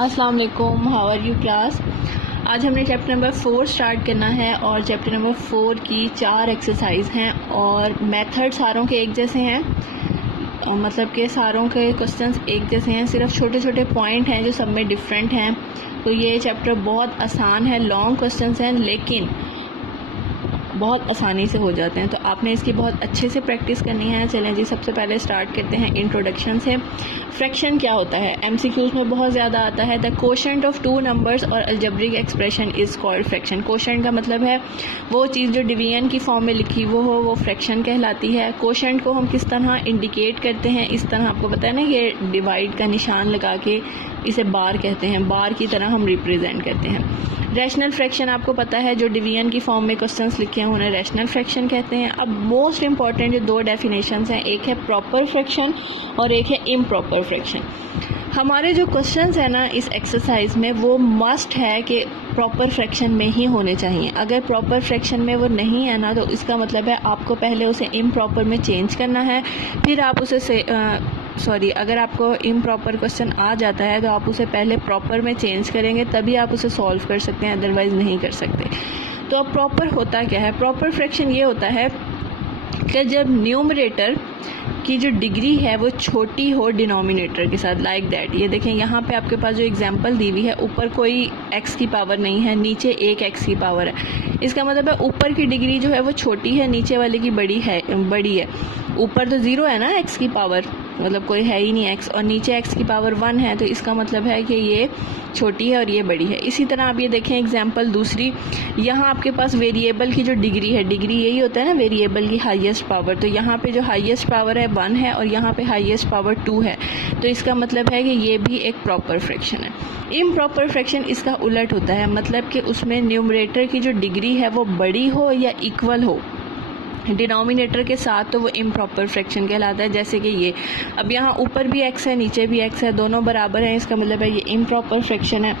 अस्सलाम वालेकुम, how are you class. आज हमने चैप्टर नंबर 4 स्टार्ट करना है और चैप्टर नंबर 4 की 4 एक्सरसाइज हैं और मेथड सारों के एक जैसे हैं, मतलब कि सारों के क्वेश्चंस एक जैसे हैं, सिर्फ छोटे छोटे पॉइंट हैं जो सब में डिफरेंट हैं। तो ये चैप्टर बहुत आसान है, लॉन्ग क्वेश्चंस हैं लेकिन बहुत आसानी से हो जाते हैं, तो आपने इसकी बहुत अच्छे से प्रैक्टिस करनी है। चलें जी, सबसे पहले स्टार्ट करते हैं इंट्रोडक्शन से। फ्रैक्शन क्या होता है, एमसीक्यूज में बहुत ज़्यादा आता है। The quotient of two numbers और algebraic expression is called fraction. Quotient का मतलब है वो चीज़ जो डिवीजन की फॉर्म में लिखी वो फ्रैक्शन कहलाती है। कोशेंट को हम किस तरह इंडिकेट करते हैं, इस तरह आपको पता है ना, ये डिवाइड का निशान लगा के इसे बार कहते हैं, बार की तरह हम रिप्रेजेंट करते हैं। रैशनल फ्रैक्शन आपको पता है, जो डिवीजन की फॉर्म में क्वेश्चंस लिखे हैं उन्हें रैशनल फ्रैक्शन कहते हैं। अब मोस्ट इंपॉर्टेंट जो दो डेफिनेशंस हैं, एक है प्रॉपर फ्रैक्शन और एक है इम्प्रॉपर फ्रैक्शन। हमारे जो क्वेश्चंस हैं ना इस एक्सरसाइज में, वो मस्ट है कि प्रॉपर फ्रैक्शन में ही होने चाहिए। अगर प्रॉपर फ्रैक्शन में वो नहीं है ना, तो इसका मतलब है आपको पहले उसे इम्प्रॉपर में चेंज करना है, फिर आप उसे अगर आपको इम्प्रॉपर क्वेश्चन आ जाता है तो आप उसे पहले प्रॉपर में चेंज करेंगे, तभी आप उसे सॉल्व कर सकते हैं, अदरवाइज़ नहीं कर सकते। तो अब प्रॉपर होता क्या है, प्रॉपर फ्रैक्शन ये होता है कि जब न्यूमरेटर की जो डिग्री है वो छोटी हो डिनोमिनेटर के साथ, लाइक दैट। ये देखें, यहाँ पे आपके पास जो एग्जांपल दी हुई है, ऊपर कोई x की पावर नहीं है, नीचे एक x की पावर है। इसका मतलब है ऊपर की डिग्री जो है वो छोटी है, नीचे वाले की बड़ी है। ऊपर तो 0 है ना x की पावर, मतलब कोई है ही नहीं x, और नीचे x की पावर 1 है, तो इसका मतलब है कि ये छोटी है और ये बड़ी है। इसी तरह आप ये देखें एग्जांपल दूसरी, यहाँ आपके पास वेरिएबल की जो डिग्री है, डिग्री यही होता है ना वेरिएबल की हाईएस्ट पावर, तो यहाँ पे जो हाईएस्ट पावर है 1 है और यहाँ पे हाईएस्ट पावर 2 है, तो इसका मतलब है कि ये भी एक प्रॉपर फ्रैक्शन है। इम्प्रॉपर फ्रैक्शन इसका उलट होता है, मतलब कि उसमें न्यूमरेटर की जो डिग्री है वो बड़ी हो या इक्वल हो डिनोमिनेटर के साथ, तो वो इम्प्रॉपर फ्रैक्शन कहलाता है। जैसे कि ये, अब यहाँ ऊपर भी x है नीचे भी x है, दोनों बराबर हैं, इसका मतलब है ये इम्प्रॉपर फ्रैक्शन है।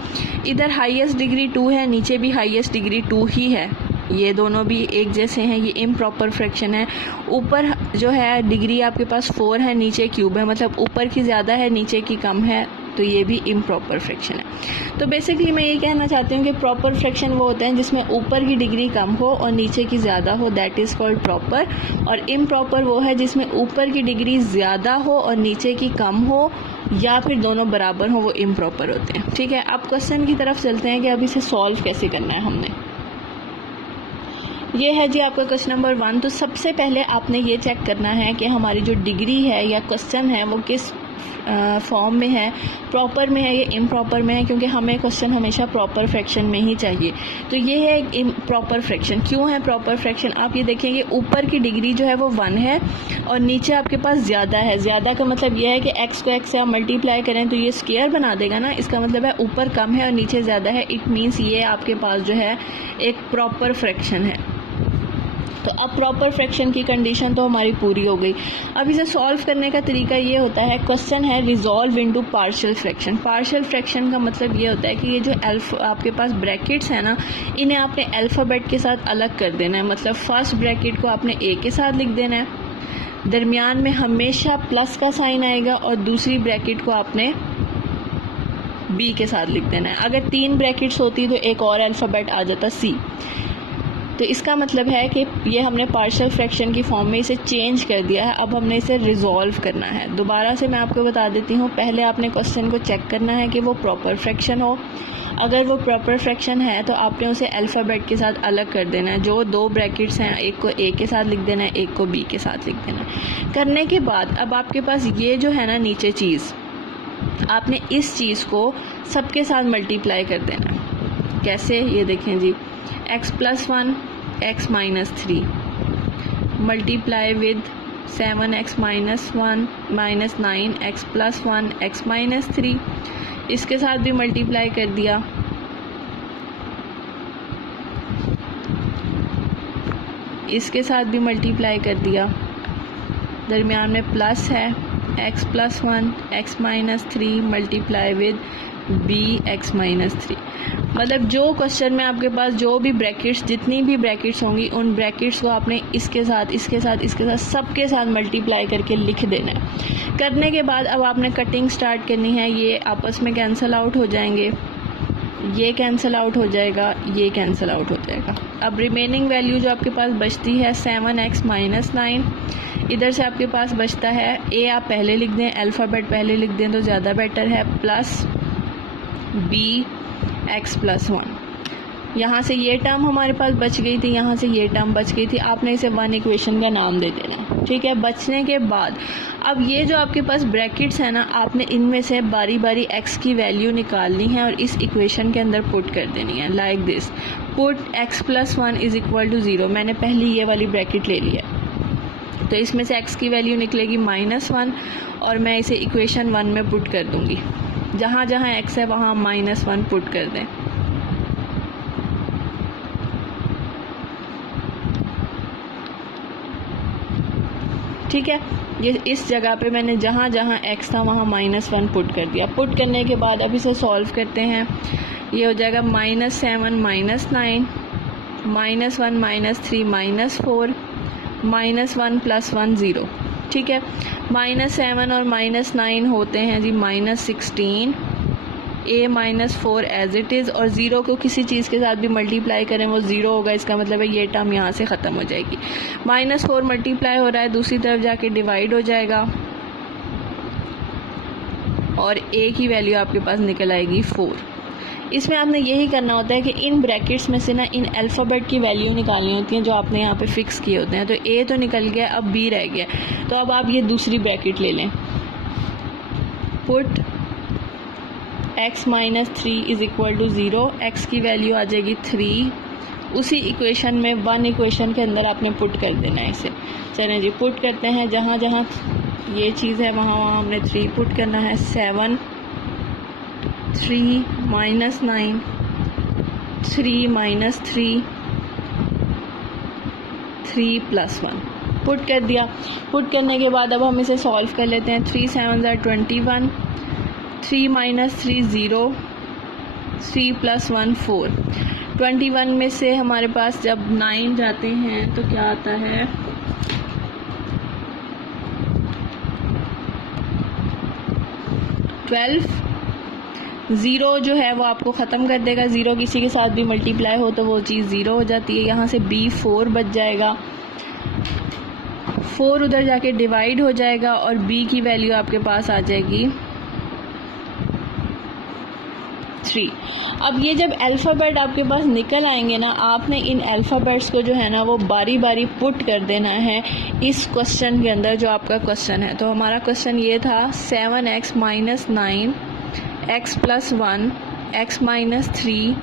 इधर हाईएस्ट डिग्री 2 है, नीचे भी हाईएस्ट डिग्री 2 ही है, ये दोनों भी एक जैसे हैं, ये इम्प्रॉपर फ्रैक्शन है। ऊपर जो है डिग्री आपके पास 4 है, नीचे क्यूब है, मतलब ऊपर की ज़्यादा है नीचे की कम है, तो ये भी इम्प्रॉपर फ्रैक्शन है। तो बेसिकली मैं ये कहना चाहती हूँ कि प्रॉपर फ्रैक्शन वो होते हैं जिसमें ऊपर की डिग्री कम हो और नीचे की ज़्यादा हो, दैट इज़ कॉल्ड प्रॉपर। और इम्प्रॉपर वो है जिसमें ऊपर की डिग्री ज़्यादा हो और नीचे की कम हो, या फिर दोनों बराबर हो, वो इम्प्रॉपर होते हैं। ठीक है, अब क्वेश्चन की तरफ चलते हैं कि अब इसे सॉल्व कैसे करना है हमने। ये है जी आपका क्वेश्चन नंबर 1। तो सबसे पहले आपने ये चेक करना है कि हमारी जो डिग्री है या क्वेश्चन है वो किस फॉर्म में है, प्रॉपर में है या इम्प्रॉपर में है, क्योंकि हमें क्वेश्चन हमेशा प्रॉपर फ्रैक्शन में ही चाहिए। तो ये है एक इम्प्रॉपर फ्रैक्शन। क्यों है प्रॉपर फ्रैक्शन, आप ये देखेंगे ऊपर की डिग्री जो है वो 1 है और नीचे आपके पास ज़्यादा है। ज़्यादा का मतलब ये है कि x को x से आप मल्टीप्लाई करें तो ये स्क्वायर बना देगा ना, इसका मतलब है ऊपर कम है और नीचे ज़्यादा है। इट मीन्स ये आपके पास जो है एक प्रॉपर फ्रैक्शन है। तो अब प्रॉपर फ्रैक्शन की कंडीशन तो हमारी पूरी हो गई। अब इसे सॉल्व करने का तरीका ये होता है, क्वेश्चन है resolve into partial fraction. Partial fraction का मतलब ये होता है कि ये जो आपके पास ब्रैकेट्स हैं ना, इन्हें आपने अल्फ़ाबेट के साथ अलग कर देना है। मतलब फर्स्ट ब्रैकेट को आपने a के साथ लिख देना है, दरमियान में हमेशा प्लस का साइन आएगा, और दूसरी ब्रैकेट को आपने b के साथ लिख देना है। अगर 3 ब्रैकेट्स होती तो एक और अल्फ़ाबेट आ जाता c। तो इसका मतलब है कि ये हमने पार्शियल फ्रैक्शन की फॉर्म में इसे चेंज कर दिया है। अब हमने इसे रिजॉल्व करना है। दोबारा से मैं आपको बता देती हूँ, पहले आपने क्वेश्चन को चेक करना है कि वो प्रॉपर फ्रैक्शन हो। अगर वो प्रॉपर फ्रैक्शन है तो आपने उसे अल्फ़ाबेट के साथ अलग कर देना है। जो 2 ब्रैकेट्स हैं, एक को a के साथ लिख देना है, एक को b के साथ लिख देना है। करने के बाद अब आपके पास ये जो है ना नीचे चीज़, आपने इस चीज़ को सबके साथ मल्टीप्लाई कर देना है। कैसे, ये देखें जी, x + 1 x - 3 multiply with 7x - 1 -9 x + 1 x - 3, इसके साथ भी मल्टीप्लाई कर दिया। इसके साथ भी मल्टीप्लाई कर दिया, दरमियान में प्लस है, x + 1 x - 3 multiply with b x - 3। मतलब जो क्वेश्चन में आपके पास जो भी ब्रैकेट्स, जितनी भी ब्रैकेट्स होंगी, उन ब्रैकेट्स को आपने इसके साथ, इसके साथ, इसके साथ, सबके साथ मल्टीप्लाई करके लिख देना है। करने के बाद अब आपने कटिंग स्टार्ट करनी है। ये आपस में कैंसिल आउट हो जाएंगे, ये कैंसिल आउट हो जाएगा, ये कैंसिल आउट हो जाएगा। अब रिमेनिंग वैल्यू जो आपके पास बचती है 7x - 9, इधर से आपके पास बचता है a, आप पहले लिख दें, अल्फ़ाबेट पहले लिख दें तो ज़्यादा बेटर है, प्लस b x + 1। यहाँ से ये टर्म हमारे पास बच गई थी, यहाँ से ये टर्म बच गई थी। आपने इसे 1 इक्वेशन का नाम दे देना है, ठीक है। बचने के बाद अब ये जो आपके पास ब्रैकेट्स है ना, आपने इनमें से बारी बारी x की वैल्यू निकालनी है और इस इक्वेशन के अंदर पुट कर देनी है, लाइक दिस। Put x + 1 = 0। मैंने पहली ये वाली ब्रैकेट ले लिया, तो इसमें से x की वैल्यू निकलेगी -1 और मैं इसे इक्वेशन 1 में पुट कर दूँगी। जहाँ जहाँ x है वहाँ -1 पुट कर दें। ठीक है, ये इस जगह पे मैंने जहाँ जहाँ x था वहाँ -1 पुट कर दिया। पुट करने के बाद अब इसे सॉल्व करते हैं। ये हो जाएगा -7 - 9 -1 - 3 -4 -1 + 1 0। ठीक है, -7 और -9 होते हैं जी -16, a -4 एज इट इज़, और 0 को किसी चीज़ के साथ भी मल्टीप्लाई करें वो 0 होगा। इसका मतलब है ये टर्म यहाँ से ख़त्म हो जाएगी। -4 मल्टीप्लाई हो रहा है, दूसरी तरफ जाके डिवाइड हो जाएगा और a की वैल्यू आपके पास निकल आएगी 4। इसमें आपने यही करना होता है कि इन ब्रैकेट्स में से ना इन अल्फ़ाबेट की वैल्यू निकालनी होती है जो आपने यहाँ पे फिक्स किए होते हैं। तो a तो निकल गया, अब b रह गया। तो अब आप ये दूसरी ब्रैकेट ले लें। पुट x - 3 = 0, x की वैल्यू आ जाएगी 3। उसी इक्वेशन में 1 इक्वेशन के अंदर आपने पुट कर देना है इसे। चलें जी, पुट करते हैं। जहाँ जहाँ ये चीज़ है वहाँ वहाँ हमने 3 पुट करना है। 7 3 - 9 3 - 3 3 + 1 पुट कर दिया। पुट करने के बाद अब हम इसे सॉल्व कर लेते हैं। 3 7 = 21, 3 - 3 0, 3 + 1 4। 21 में से हमारे पास जब 9 जाते हैं तो क्या आता है, 12। 0 जो है वो आपको ख़त्म कर देगा। 0 किसी के साथ भी मल्टीप्लाई हो तो वो चीज़ 0 हो जाती है। यहाँ से b 4 बच जाएगा, 4 उधर जाके डिवाइड हो जाएगा और b की वैल्यू आपके पास आ जाएगी 3। अब ये जब अल्फ़ाबेट आपके पास निकल आएंगे ना, आपने इन अल्फ़ाबेट्स को जो है ना वो बारी बारी पुट कर देना है इस क्वेश्चन के अंदर जो आपका क्वेश्चन है। तो हमारा क्वेश्चन ये था 7x - 9 x + 1 x - 3,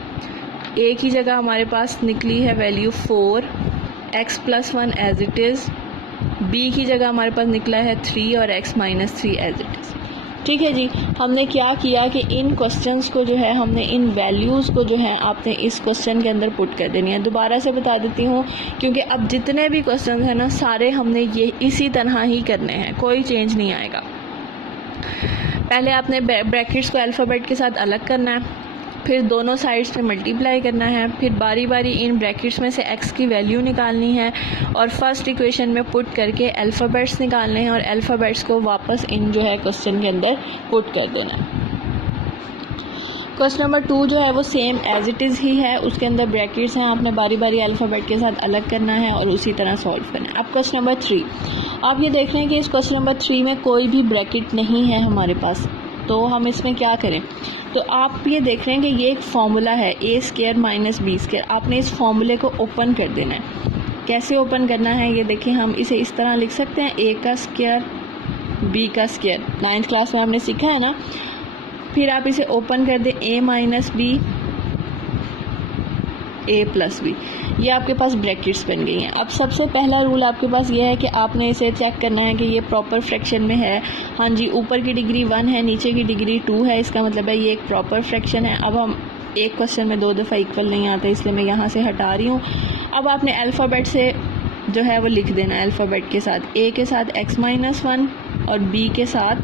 a की जगह हमारे पास निकली है value 4, x + 1 as it is, b की जगह हमारे पास निकला है 3 और x - 3 एज इट इज़। ठीक है जी, हमने क्या किया कि इन क्वेश्चंस को जो है हमने इन वैल्यूज़ को जो है आपने इस क्वेश्चन के अंदर पुट कर देनी है। दोबारा से बता देती हूँ क्योंकि अब जितने भी क्वेश्चन हैं ना सारे हमने ये इसी तरह ही करने हैं, कोई चेंज नहीं आएगा। पहले आपने ब्रैकेट्स को अल्फ़ाबेट के साथ अलग करना है, फिर दोनों साइड्स पे मल्टीप्लाई करना है, फिर बारी बारी इन ब्रैकेट्स में से x की वैल्यू निकालनी है और फर्स्ट इक्वेशन में पुट करके अल्फ़ाबेट्स निकालने हैं और अल्फ़ाबेट्स को वापस इन जो है क्वेश्चन के अंदर पुट कर देना है। क्वेश्चन नंबर 2 जो है वो सेम एज इट इज़ ही है, उसके अंदर ब्रैकेट्स हैं, आपने बारी बारी अल्फ़ाबेट के साथ अलग करना है और उसी तरह सॉल्व करना है। अब क्वेश्चन नंबर 3, आप ये देख रहे हैं कि इस क्वेश्चन नंबर 3 में कोई भी ब्रैकेट नहीं है हमारे पास, तो हम इसमें क्या करें। तो आप ये देख रहे हैं कि ये एक फार्मूला है a² - b²। आपने इस फार्मूले को ओपन कर देना है। कैसे ओपन करना है ये देखिए, हम इसे इस तरह लिख सकते हैं a² b²। 9th क्लास में हमने सीखा है ना। फिर आप इसे ओपन कर दें a - b a + b, ये आपके पास ब्रैकेट्स बन गई हैं। अब सबसे पहला रूल आपके पास ये है कि आपने इसे चेक करना है कि ये प्रॉपर फ्रैक्शन में है। हाँ जी, ऊपर की डिग्री 1 है, नीचे की डिग्री 2 है, इसका मतलब है ये एक प्रॉपर फ्रैक्शन है। अब हम एक क्वेश्चन में 2 दफ़ा इक्वल नहीं आता, इसलिए मैं यहाँ से हटा रही हूँ। अब आपने अल्फ़ाबेट से जो है वो लिख देना है अल्फ़ाबेट के साथ, a के साथ x - 1 और b के साथ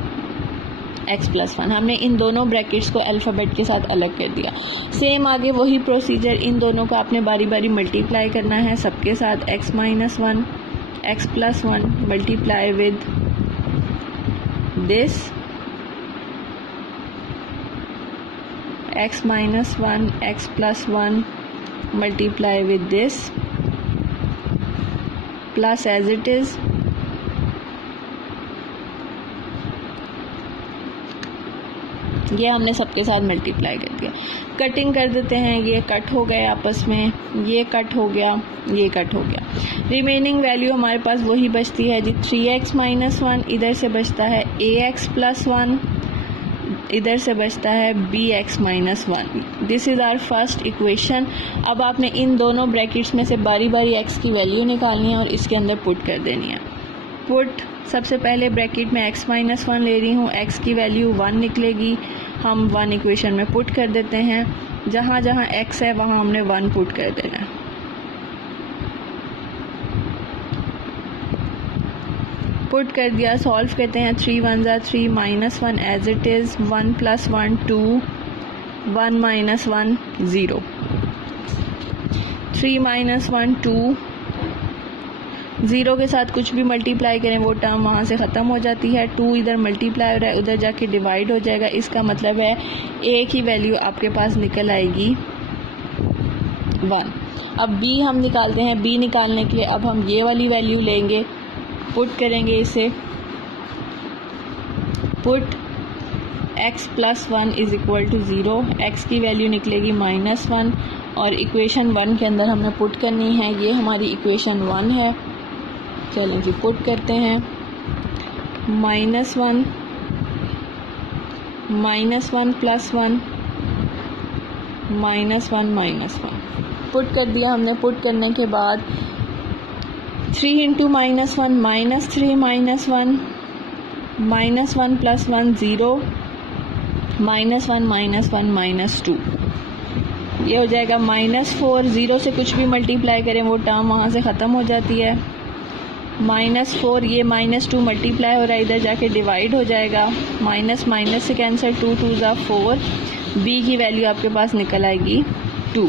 x प्लस 1। हमने इन दोनों ब्रैकेट्स को अल्फ़ाबेट के साथ अलग कर दिया। सेम आगे वही प्रोसीजर, इन दोनों को आपने बारी बारी मल्टीप्लाई करना है सबके साथ। x minus 1 x plus 1 multiply with this x minus 1 x plus 1 multiply with this plus as it is ये हमने सबके साथ मल्टीप्लाई कर दिया। कटिंग कर देते हैं, ये कट हो गए आपस में, ये कट हो गया, ये कट हो गया। रिमेनिंग वैल्यू हमारे पास वही बचती है जी 3x माइनस 1, इधर से बचता है ax प्लस 1, इधर से बचता है bx minus 1। This is our first equation. अब आपने इन दोनों ब्रैकेट्स में से बारी बारी x की वैल्यू निकालनी है और इसके अंदर पुट कर देनी है। पुट, सबसे पहले ब्रैकेट में x माइनस 1 ले रही हूँ, x की वैल्यू 1 निकलेगी, हम 1 इक्वेशन में पुट कर देते हैं। जहाँ जहाँ x है वहाँ हमने 1 पुट कर देना है। पुट कर दिया, सॉल्व करते हैं। 3 1 ज़ा 3 minus 1 as it is, 1 plus 1 2, 1 minus 1 0, 3 minus 1 2, 0 के साथ कुछ भी मल्टीप्लाई करें वो टर्म वहाँ से ख़त्म हो जाती है। 2 इधर मल्टीप्लाई हो रहा है, उधर जाके डिवाइड हो जाएगा। इसका मतलब है a की वैल्यू आपके पास निकल आएगी 1। अब b हम निकालते हैं। b निकालने के लिए अब हम ये वाली वैल्यू लेंगे, पुट करेंगे इसे। Put x plus 1 is equal to 0, x की वैल्यू निकलेगी माइनस 1 और इक्वेशन 1 के अंदर हमने पुट करनी है। ये हमारी इक्वेशन 1 है। चलें जी, पुट करते हैं। Minus 1 plus 1 minus 1 minus 1 put कर दिया हमने। पुट करने के बाद 3 into minus 1 minus 3 minus 1 minus 1 plus 1 0 minus 1 minus 1 minus 2, ये हो जाएगा माइनस 4। 0 से कुछ भी मल्टीप्लाई करें वो टर्म वहाँ से ख़त्म हो जाती है। माइनस 4, ये माइनस 2 मल्टीप्लाई हो रहा है, इधर जाके डिवाइड हो जाएगा। माइनस माइनस से कैंसिल, 2 2 ज़ा 4। b की वैल्यू आपके पास निकल आएगी 2।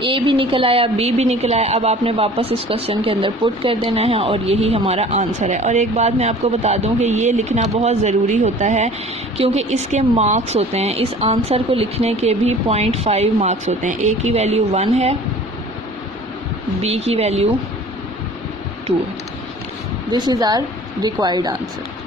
a भी निकल आया, b भी निकल आया। अब आपने वापस इस क्वेश्चन के अंदर पुट कर देना है और यही हमारा आंसर है। और एक बात मैं आपको बता दूं कि ये लिखना बहुत ज़रूरी होता है क्योंकि इसके मार्क्स होते हैं। इस आंसर को लिखने के भी 0.5 मार्क्स होते हैं। a की वैल्यू 1 है, b की वैल्यू 2 है। This is our required answer.